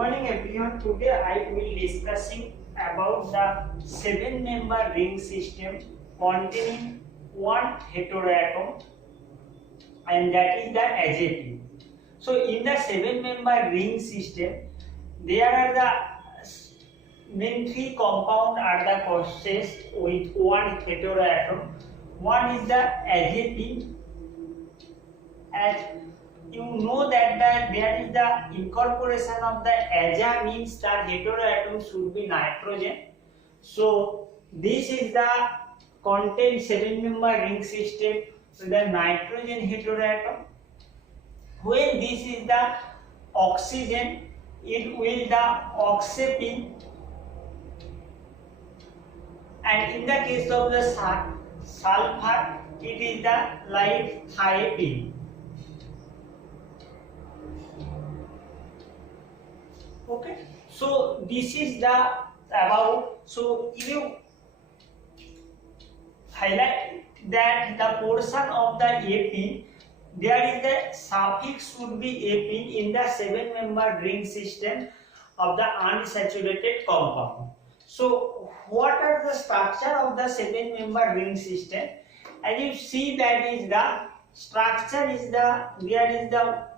morning everyone. Today I will discussing about the 7-member ring system containing one heteroatom, and that is the azepine. So in the 7-member ring system there are the main three compounds are the processed with one heteroatom. One is the azepine, and you know that there is the incorporation of the aza means that heteroatom should be nitrogen. So this is the contain 7-member ring system with the nitrogen heteroatom. When this is the oxygen, it will the oxapine, and in the case of the sulfur, it is the like thiapine. Okay, so this is the about. So you highlight that the portion of the apine, there is the suffix should be apine in the 7-member ring system of the unsaturated compound. So what are the structure of the 7-member ring system? As you see, that is the structure is the there is the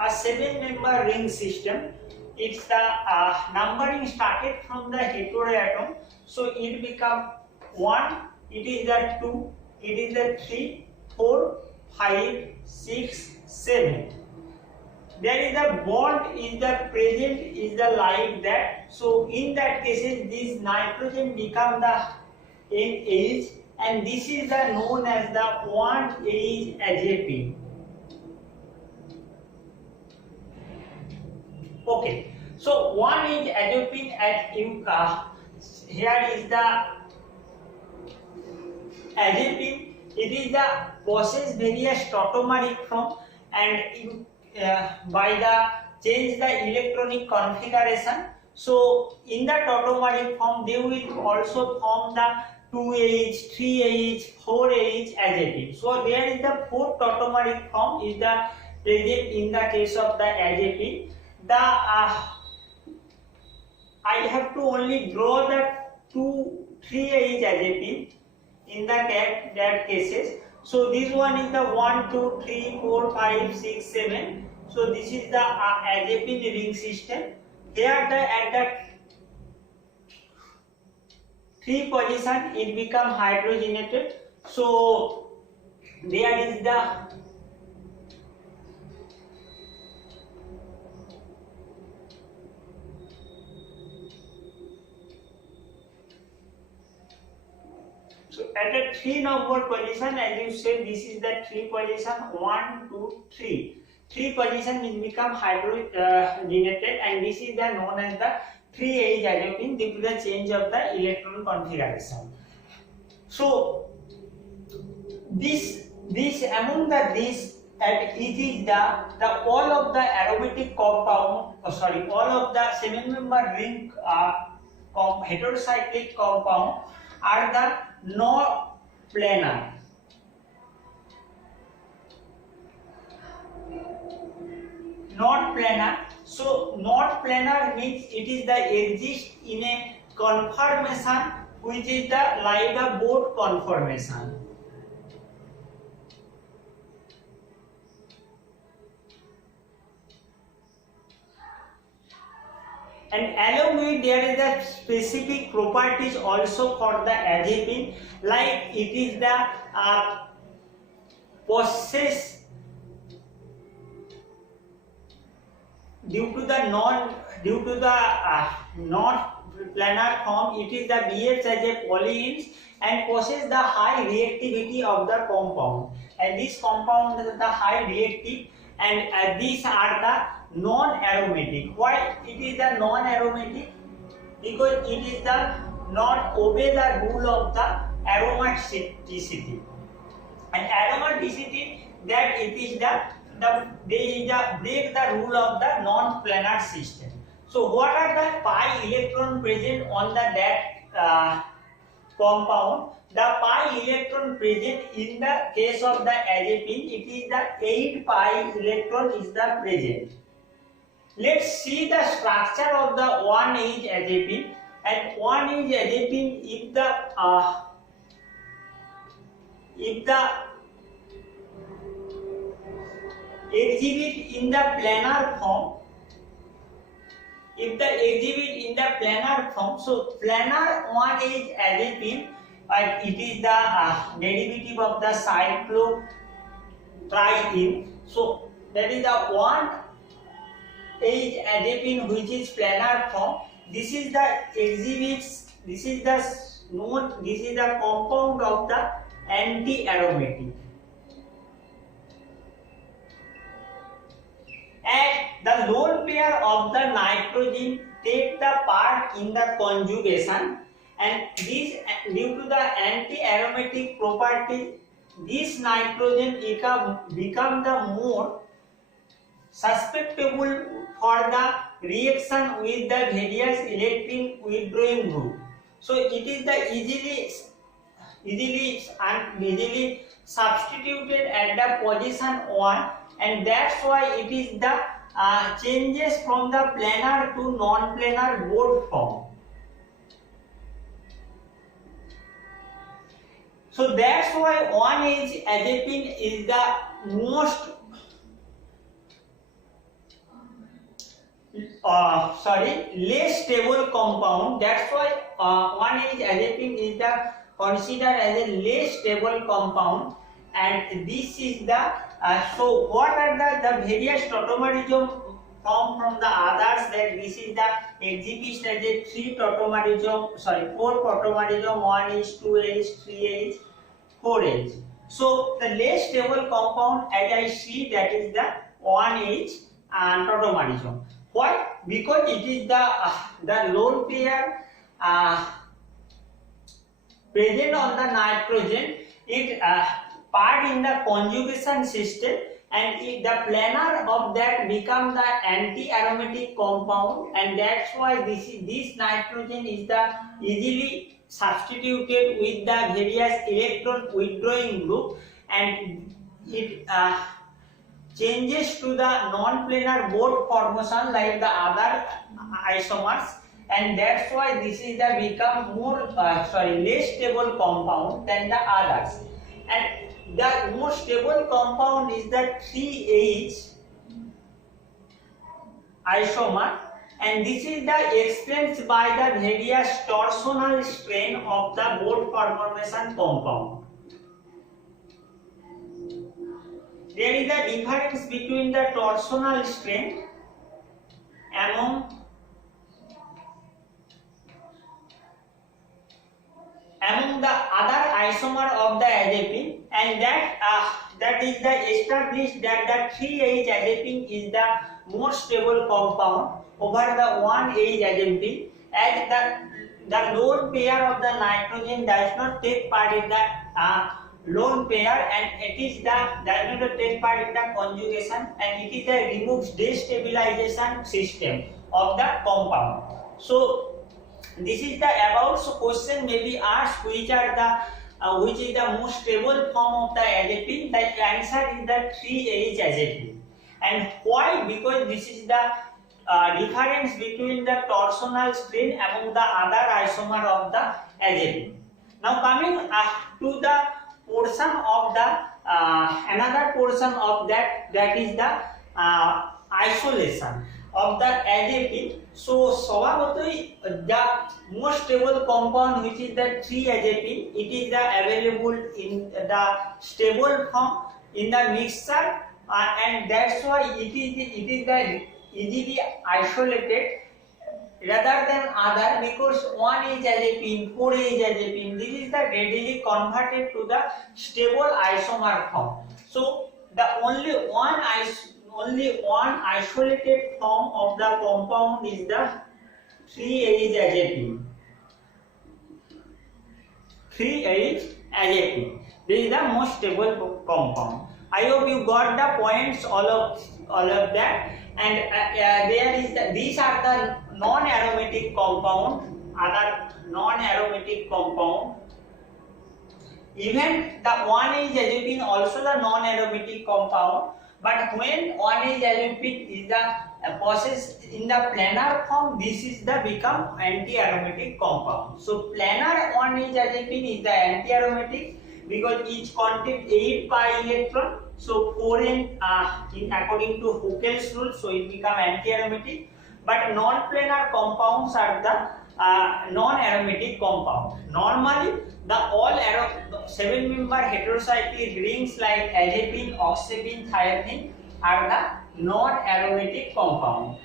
a 7-member ring system. It's the numbering started from the heteroatom, so it become 1, it is the 2, it is the 3, 4, 5, 6, 7. There is the bond is the present is the like that. So in that cases this nitrogen become the NH, and this is the known as the 1H azepine. Okay, so 1H azepine at here is the azepine. It is the process various tautomeric form, and by the change the electronic configuration. So in the tautomeric form they will also form the 2H, 3H, 4H azepine. So there is the 4 tautomeric form is the present in the case of the azepine. The I have to only draw the 3H azepine in the that cases. So this one is the 1, 2, 3, 4, 5, 6, 7. So this is the azepine ring system. Here at the 3 position it become hydrogenated. So there is the at the 3 number position, as you said, this is the 3 position, 1, 2, 3. 3 position will become hydrogenated, and this is the known as the 3H azepine due to the change of the electron configuration. So this among the this, and it is the all of the aromatic compound, all of the 7-member ring heterocyclic compound are the non-planar. Not planar. So not planar means it is the exist in a conformation which is the like a boat conformation. And along with there is the specific properties also for the azepine, like it is the process due to the non planar form, it is the behaves as a polyenes and possess the high reactivity of the compound, and this compound is the high reactive, and these are the non-aromatic. Why it is the non-aromatic? Because it is the not obey the rule of the aromaticity, and aromaticity that it is they break the rule of the non-planar system. So what are the pi electron present on the that compound? the pi electron present in the case of the azepine, it is the 8 pi electron is the present. Let's see the structure of the 1H azepine. And 1H azepine, if the exhibit in the planar form, so planar 1H azepine, it is the derivative of the cyclotriene. So that is the 1H azepine which is planar form. This is the exhibits. This is the compound of the anti-aromatic. And the lone pair of the nitrogen take the part in the conjugation, and this, due to the anti-aromatic property, this nitrogen become the more susceptible for the reaction with the various electron withdrawing group. So it is the easily substituted at the position 1, and that's why it is the changes from the planar to non-planar both form. So that's why 1H azepine is the most less stable compound. That's why 1H azepine is the considered as a less stable compound. And this is the so what are the various tautomerism formed from the others? That this is the exhibits as a 4 tautomerism, 1H, 2H, 3H, 4H. So the less stable compound, as I see, that is the 1H tautomerism. Why? Because it is the lone pair present on the nitrogen. It part in the conjugation system, and if the planar of that become the anti-aromatic compound, and that's why this nitrogen is the easily substituted with the various electron withdrawing group, and it changes to the non-planar bond formation like the other isomers, and that's why this is the become more less stable compound than the others. And the most stable compound is the 3H isomer, and this is the explained by the various torsional strain of the bond formation compound. There is a difference between the torsional strain among the other isomer of the azepine, and that is the established that the 3H azepine is the more stable compound over the 1H azepine, as the lone pair of the nitrogen does not take part in the lone pair, and it is does not take part in the conjugation, and it is the removes destabilization system of the compound. So this is the about. So question may be asked, which is the most stable form of the azepine? The answer is the 3H azepine. And why? Because this is the difference between the torsional strain among the other isomer of the azepine. Now coming to the portion of the another portion of that is the isolation of the azepine. So swabhatoi the most stable compound, which is the 3-azepine, it is available in the stable form in the mixture, and that's why it is the easily isolated rather than other, because 1H azepine, 4H azepine, this is the readily converted to the stable isomer form. So the only one isolated form of the compound is the 3H azepine. 3H azepine. This is the most stable compound. I hope you got the points, all of that. And there is these are the non-aromatic compound, other non-aromatic compound. Even the 1H azepine also the non-aromatic compound, but when 1H azepine is the process in the planar form, this is the become anti-aromatic compound. So planar 1H azepine is the anti-aromatic because each contains 8 pi electron. So 4n according to Huckel's rule, so it become anti-aromatic. But non-planar compounds are the non-aromatic compound. Normally, the all 7-member heterocyclic rings like azepine, oxepine, thiazine are the non-aromatic compound.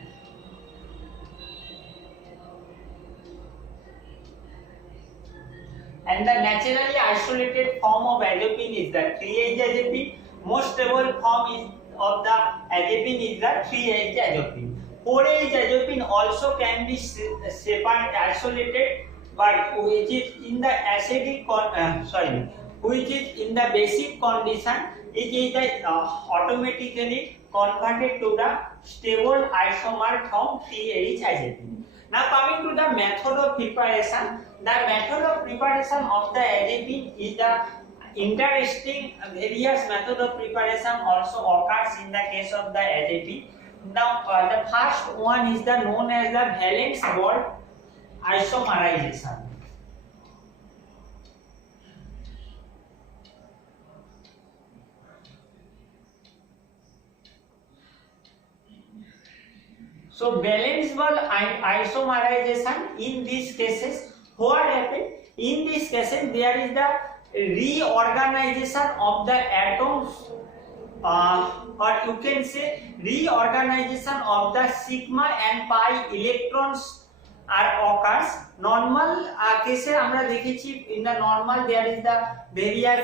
And the naturally isolated form of azepine is the 3H azepine. Most stable form of the azepine is the 3H azepine. 4H azepine also can be separated, isolated, but which is in the acidic which is in the basic condition, it is automatically converted to the stable isomer from 3H azepine. Now coming to the method of preparation, the method of preparation of the azepine is the interesting. Various method of preparation also occurs in the case of the azepine. Now the first one is the known as the valence bond isomerization. So valence bond isomerization, in these cases what happens? In these cases there is the reorganization of the atoms, or you can say reorganization of the sigma and pi electrons are occurs. Normal case আমরা দেখেছি, in the normal there is the various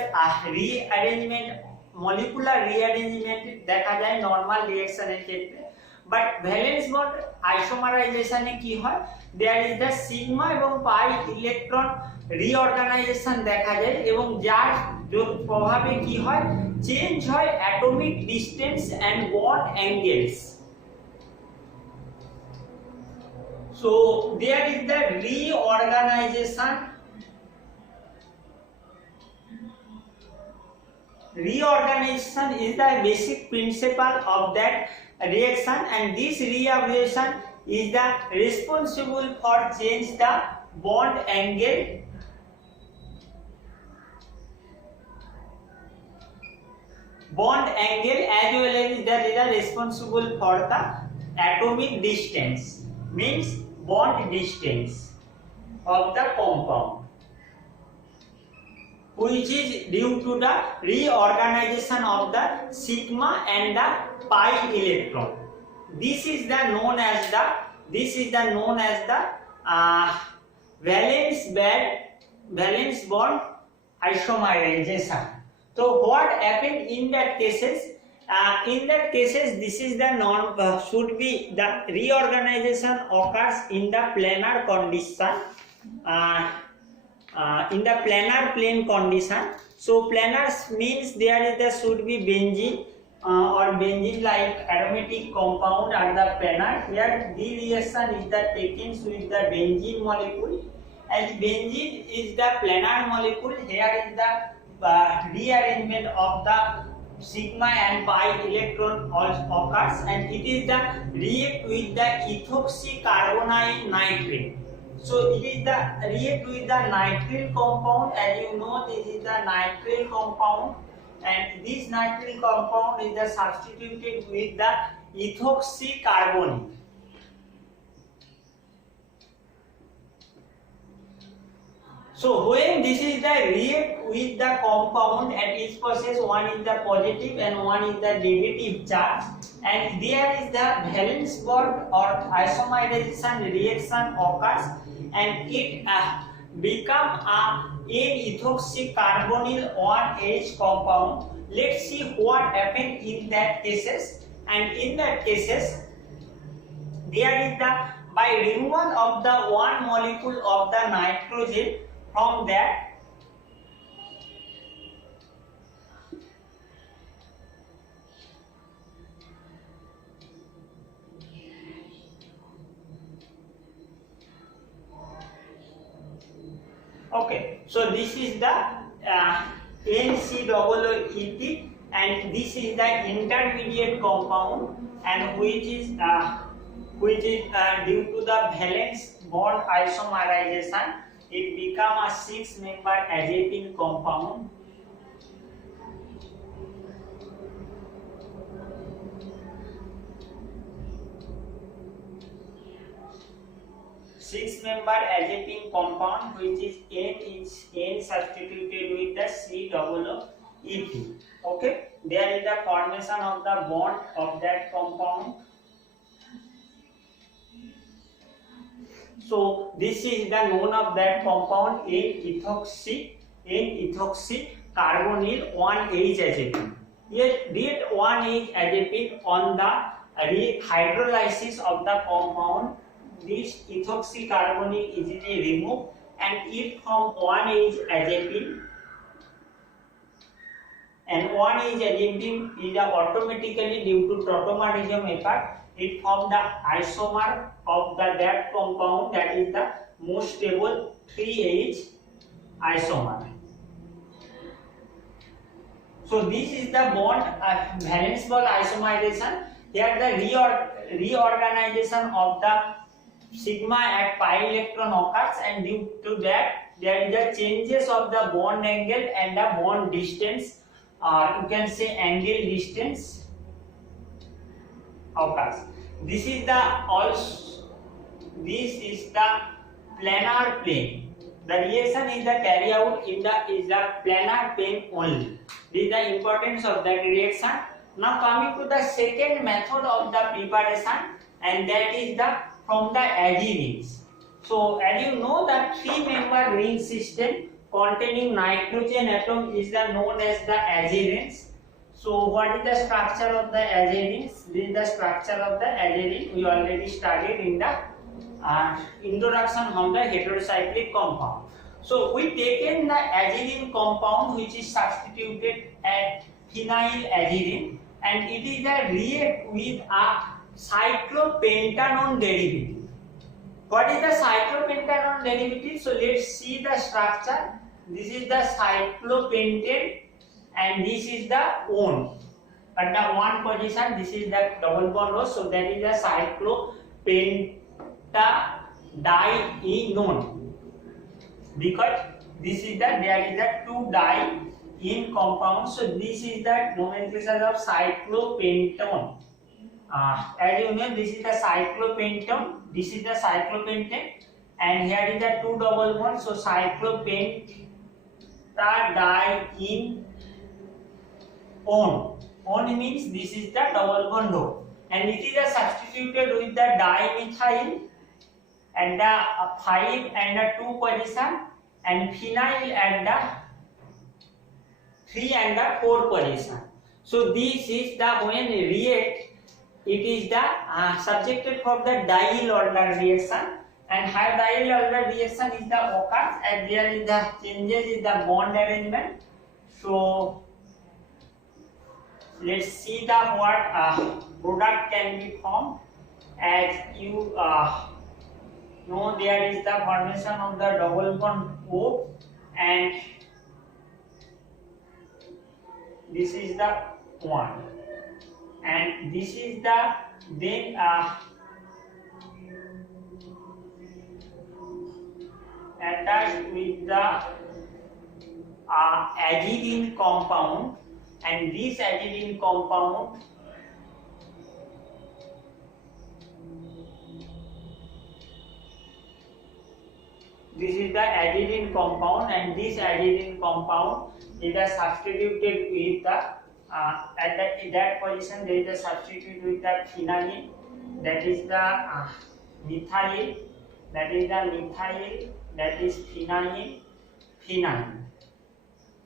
rearrangement, molecular rearrangement দেখা যায় normal reaction এর ক্ষেত্রে, but valence bond isomerization এ কি হয়, there is the sigma এবং pi electron reorganization দেখা যায় এবং যার প্রভাবে কি হয়, চেঞ্জ হয় atomic distance and bond angles. So there is the reorganization. Reorganization is the basic principle of that reaction, and this reorganization is the responsible for change the bond angle as well as that is responsible for the atomic distance, means bond distance of the compound, which is due to the reorganization of the sigma and the pi electron. This is the known as the valence bond isomerization. So what happened in that cases? This is the should be the reorganization occurs in the planar condition, in the planar plane condition. So planar means there should be benzene or benzene like aromatic compound at the planar. Here the reaction is the taken with the benzene molecule, and benzene is the planar molecule. Here is the rearrangement of the sigma and pi electron occurs, and it is the react with the ethoxycarbonyl nitrate. So it is the react with the nitrile compound. As you know, this is the nitrile compound, and this nitrile compound is the substituted with the ethoxycarbonyl. So when this is the react with the compound, at each process one is the positive and one is the negative charge, and there is the valence bond or isomerization reaction occurs, and it become a N-ethoxycarbonyl 1H compound. Let's see what happened in that cases. And in that cases there is the, by removal of the one molecule of the nitrogen from that, okay, so this is the NCOOET, and this is the intermediate compound, and which is due to the valence bond isomerization, it become a 6-member azepine compound. Six-member azepine compound, which is N substituted with the COOET. Okay, there is the formation of the bond of that compound. So this is the known of that compound N-ethoxy carbonyl 1H azepine. Yet that 1H azepine on the hydrolysis of the compound, this ethoxy carbonyl easily removed, and it from 1H azepine, and 1H azepine is automatically due to tautomerism effect, it form the isomer of that compound, that is the most stable 3H isomer. So this is the bond valence bond isomerization. Here the reorganization of the sigma at pi electron occurs, and due to that there is the changes of the bond angle and the bond distance, you can say angle distance occurs. This is the planar plane. The reaction is the carry out in the planar plane only. This is the importance of that reaction. Now coming to the second method of the preparation, and that is from the adherins. So as you know that 3-member ring system containing nitrogen atom is known as the adherins. So what is the structure of the adherins? This is the structure of the adherin. We already studied in the introduction of the heterocyclic compound. So we taken the adherin compound which is substituted at phenyl adherin, and it is react with a cyclopentanone derivative. What is the cyclopentanone derivative? So let's see the structure. This is the cyclopentane, and this is the one. At the one position, this is the double bond rose. So that is the cyclopentadienone. Because this is there is the 2 di in compound. So this is the nomenclature of cyclopentone. As you know, this is the cyclopentone, this is the cyclopentane, and here is the 2 double bonds. So cyclopentadienone. On means this is the double bond O, and it is substituted with the dimethyl and the 5 and the 2 position, and phenyl at the 3 and the 4 position. So this is the when react, it is the subjected for the diol order reaction, and high diol order reaction is the occurs, and there is the changes in the bond arrangement. So let's see the what product can be formed. As you know, there is the formation of the double bond O, and this is the one, and this is the then attached with the azepine compound, and this azepine compound this is the azepine compound, and this azepine compound is substituted with the at that position there is a substitute with the phenyl, that is the methyl, that is the methyl, that is phenyl.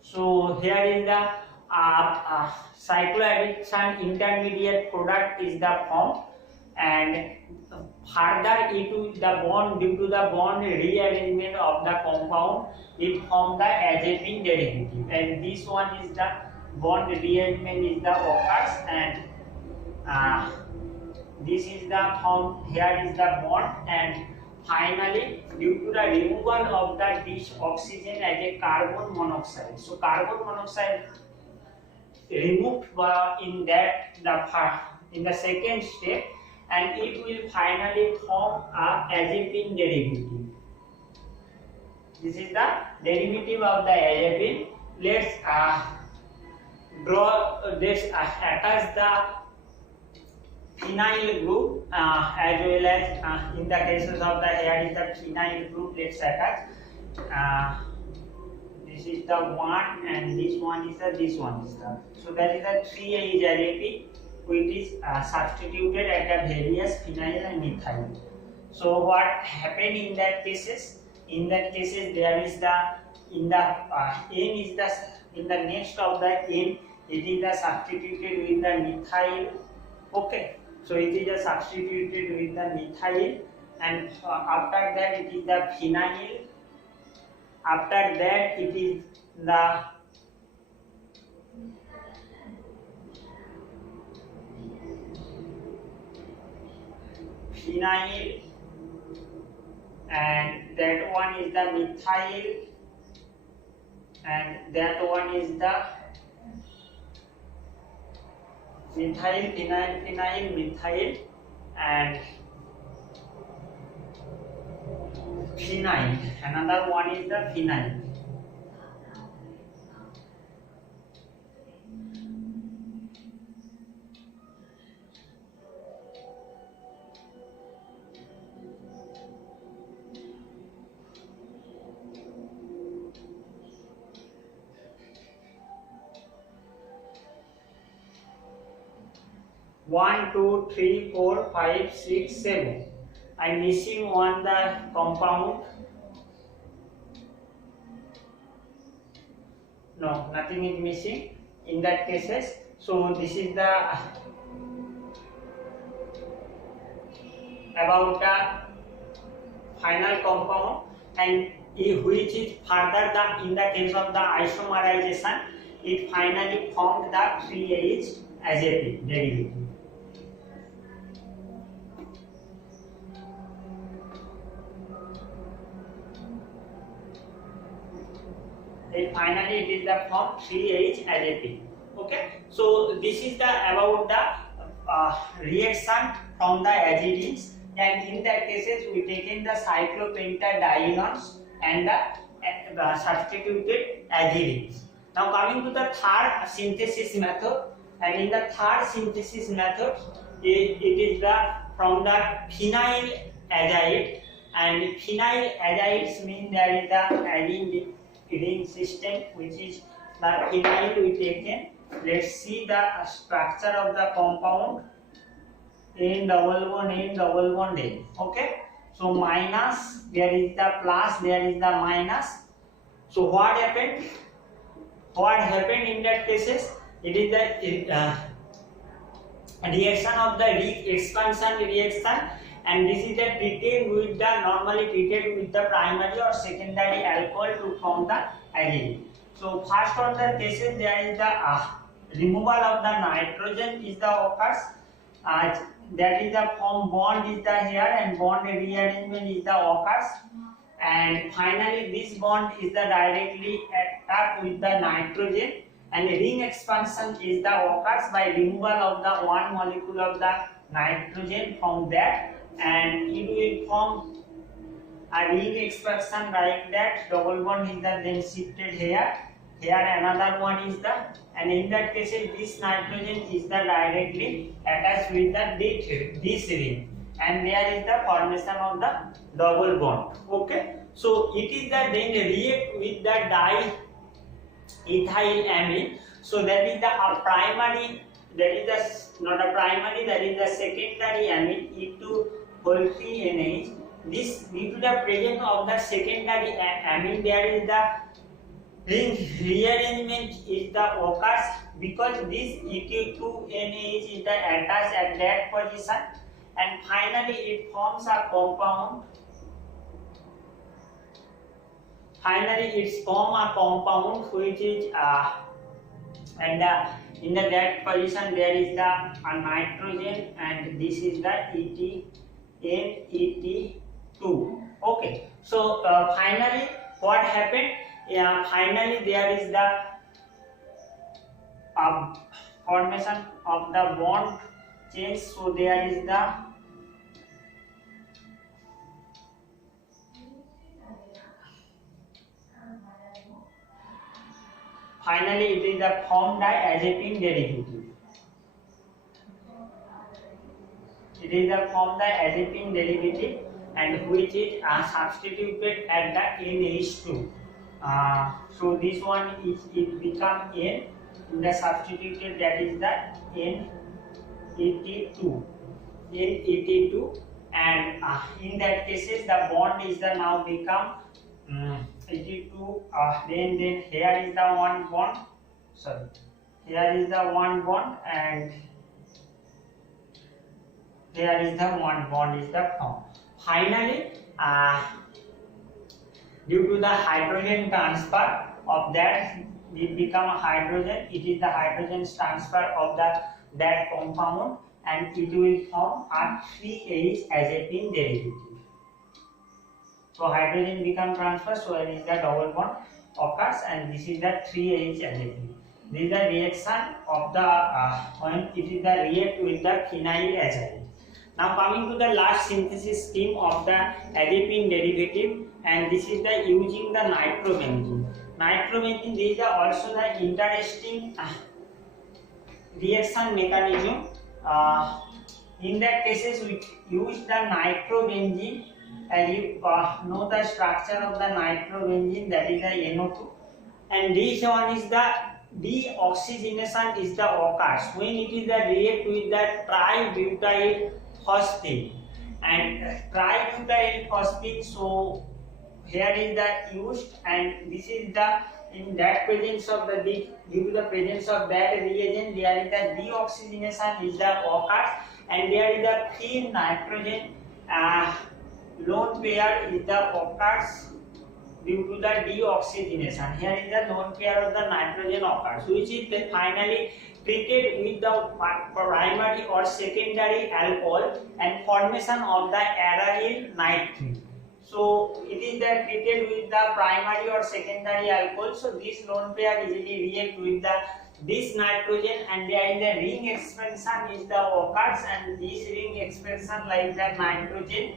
So here is the cycloaddition intermediate product is the form, and further into the bond, due to the bond rearrangement of the compound, it form the azepine derivative, and this one is the bond rearrangement is the occurs, and this is the form. Here is the bond, and finally due to the removal of this oxygen as a carbon monoxide. So carbon monoxide removed in the second step, and it will finally form a azepine derivative. This is the derivative of the azepine. Let's attach the phenyl group as well as in the cases of the here is the phenyl group. Let's attach. This is the one, and this one is the so that is the 3A azepine, which is substituted at the various phenyl and methyl. So what happened in that cases? In that cases there is the N is the in the next of the N, it is the substituted with the methyl. Okay, so it is the substituted with the methyl, and after that it is the phenyl. After that it is the phenyl, and that one is the methyl, and that one is the methyl, phenyl, methyl, and phenyl. Another one is the phenyl. One, two, three, 4, 5, 6, 7. I'm missing one the compound. No, nothing is missing in that cases. So this is the about the final compound, and which is further in the case of the isomerization, it finally formed the 3H azepine derivative. Finally it is the form 3H azepine. Okay, so this is the about the reaction from the azides, and in that cases we taken the cyclopentadienes and the substituted azides. Now coming to the third synthesis method, and in the third synthesis method it is the from the phenyl azide, and phenyl azides mean there is the adding ring system, which is the phenyl we taken. Let's see the structure of the compound. N double bond N. Okay, so minus, there is the plus, there is the minus. So what happened? What happened in that cases? It is the reaction of the expansion reaction, and this is the treated with the normally treated with the primary or secondary alcohol to form the azide. So first order cases there is the removal of the nitrogen is the occurs. That is the form bond is the here, and bond rearrangement is the occurs, and finally this bond is the directly attack with the nitrogen, and ring expansion is the occurs by removal of the one molecule of the nitrogen from that, and it will form a ring expansion like that. Double bond is the then shifted here. Here another one is the, and in that case this nitrogen is the directly attached with the this ring, and there is the formation of the double bond. Okay, so it is the then react with the diethylamine. So that is the primary, that is the not a primary, that is the secondary amine E2-3NH. This due to the presence of the secondary amine, there is the ring rearrangement is the occurs, because this E2-NH is the attached at that position, and finally it forms a compound. Finally it's form a compound which is and in the that position there is the nitrogen, and this is the ET 2. Okay, so finally what happened? Finally there is the formation of the bond change. So there is the finally it is the formed diazepine derivative. It is the formed diazepine derivative, and which is substituted at the NH2. So this one is it become N in the substituted, that is the NET2. NET2, and in that cases the bond is the now become 82. Then here is the one bond. Sorry, here is the one bond, and here is the one bond is the formed. Finally, due to the hydrogen transfer of that, it become a hydrogen. It is the hydrogen transfer of that compound, and it will form a 3H azepine derivative. So hydrogen become transfer, so it is the double bond occurs, and this is the 3H azepine. This is the reaction of the when it is the react with the phenylazides. Now coming to the last synthesis scheme of the azepine derivative, and this is the using the nitrobenzene. Nitrobenzene, this is also the interesting reaction mechanism. In that cases we use the nitrobenzene, as you know the structure of the nitrobenzene, that is the NO2, and this one is the deoxygenation is the occurs when it is the react with the tributyl phosphine, and tributyl phosphine, so here is the used, and this is the in that presence of the due to the presence of that reagent, there is the deoxygenation is the occurs, and there is the thin nitrogen lone pair is the occurs due to the deoxygenation. Here is the lone pair of the nitrogen occurs, which is the finally treated with the primary or secondary alcohol and formation of the aryl nitrate. So it is the treated with the primary or secondary alcohol. So this lone pair easily react with this nitrogen, and there is the ring expansion is the occurs, and this ring expansion like the nitrogen,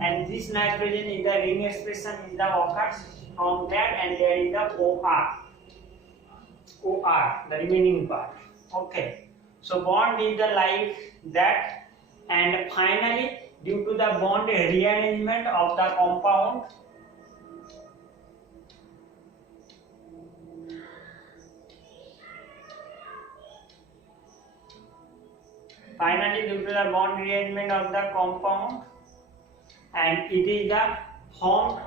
and this nitrogen is the ring expression is the occurs from that, and there is the OR, the remaining part. Okay, so bond is the like that, and finally due to the bond rearrangement of the compound, and it is the formed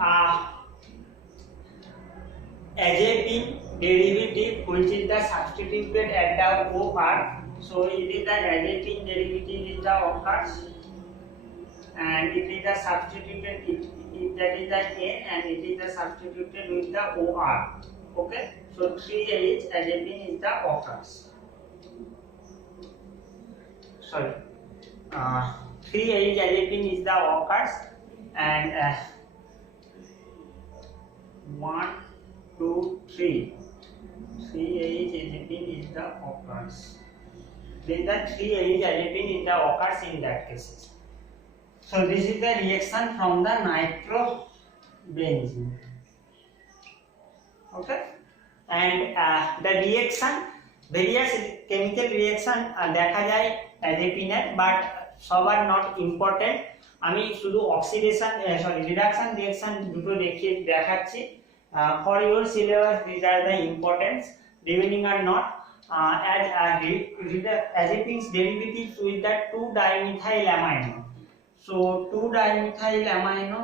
azepine derivative, which is the substituted at the OR. So it is the azepine derivative is the occurs, and it is the substituted that is the N, and it is the substituted with the OR. Okay, so 3H azepine is the occurs. Sorry, 3H azepine is the occurs, and 1, 2, 3. 3H azepine is the occurs. Then the 3H azepine is the occurs in that cases. So this is the reaction from the nitrobenzene. Okay, and the reaction, various chemical reaction দেখা যায় azepine, but সবার not important. আমি শুধু oxidation reduction reaction দুটো দেখাচ্ছি for your syllabus. These are the importance, remaining are not. As azepine's derivatives with the 2-dimethyl amino. So 2-dimethyl amino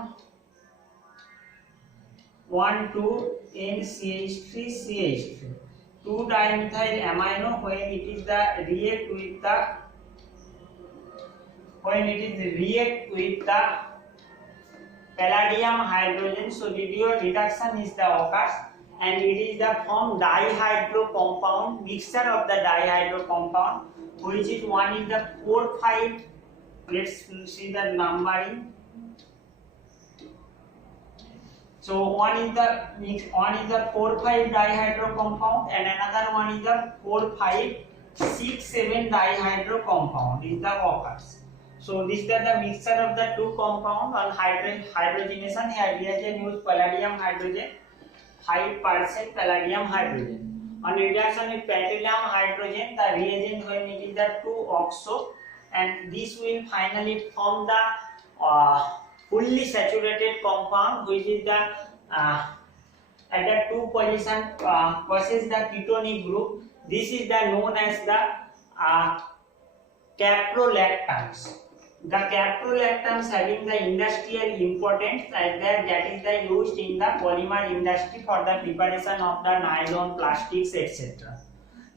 1,2-NCH3CH3. 2-dimethyl amino when it is the react with the palladium hydrogen. So reduction is the occurs, and it is the form dihydro compound, mixture of the dihydro compound, which is one is the 4,5. Let's see the numbering. So one is the 4,5 dihydro compound and another one is the 4,5,6,7 dihydro compound is the occurs. So this is the mixture of the two compound on hydrogenation. Here reagent use palladium hydrogen, 5% palladium hydrogen. On reduction with platinum hydrogen, the reagent when it is the 2-oxo, and this will finally form the fully saturated compound, which is the at the 2 position possess the ketonic group. This is the known as the caprolactams. The caprolactams having the industrial importance, as that is the used in the polymer industry for the preparation of the nylon, plastics, etc.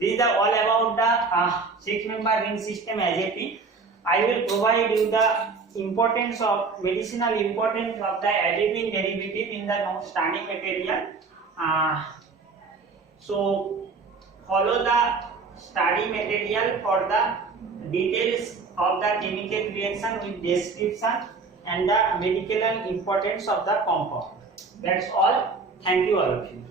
This is the all about the 6-member ring system Azepine. I will provide you the importance of medicinal importance of the Azepine derivative in the study material. So follow the study material for the details of the chemical reaction with description and the medicinal importance of the compound. That's all. Thank you all of you.